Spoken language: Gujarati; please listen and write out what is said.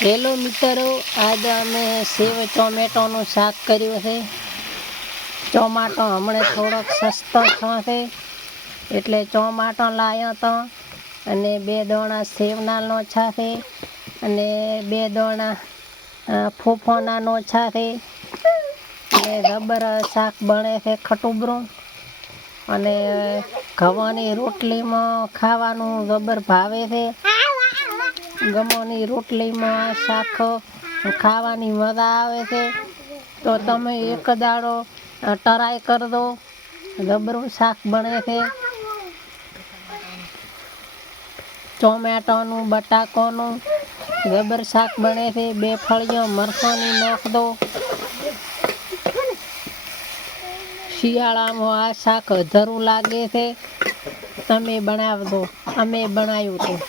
હેલો મિત્રો, આજે અમે સેવ ટોમેટોનું શાક કર્યું છે. ટોમાટો હમણાં થોડોક સસ્તો થયો છે એટલે ટોમાટો લાવ્યો હતો અને 2 દોણા સેવના લોચા છે અને 2 દોણા ફૂફોના લોચા છે અને રબર શાક બને છે ખટુબરું અને ઘઉંની રોટલીમાં ખાવાનું રબર ભાવે છે. ગમોની રોટલીમાં શાક ખાવાની મજા આવે છે, તો તમે એક દાડો ટ્રાય કરજો. રબરું શાક બને છે. ટોમેટોનું બટાકોનું રબર શાક બને છે. 2 ફળીઓ મરચાંની નાખ દો. શિયાળામાં આ શાક અધરું લાગે છે, તમે બનાવજો. અમે બનાવ્યું હતું.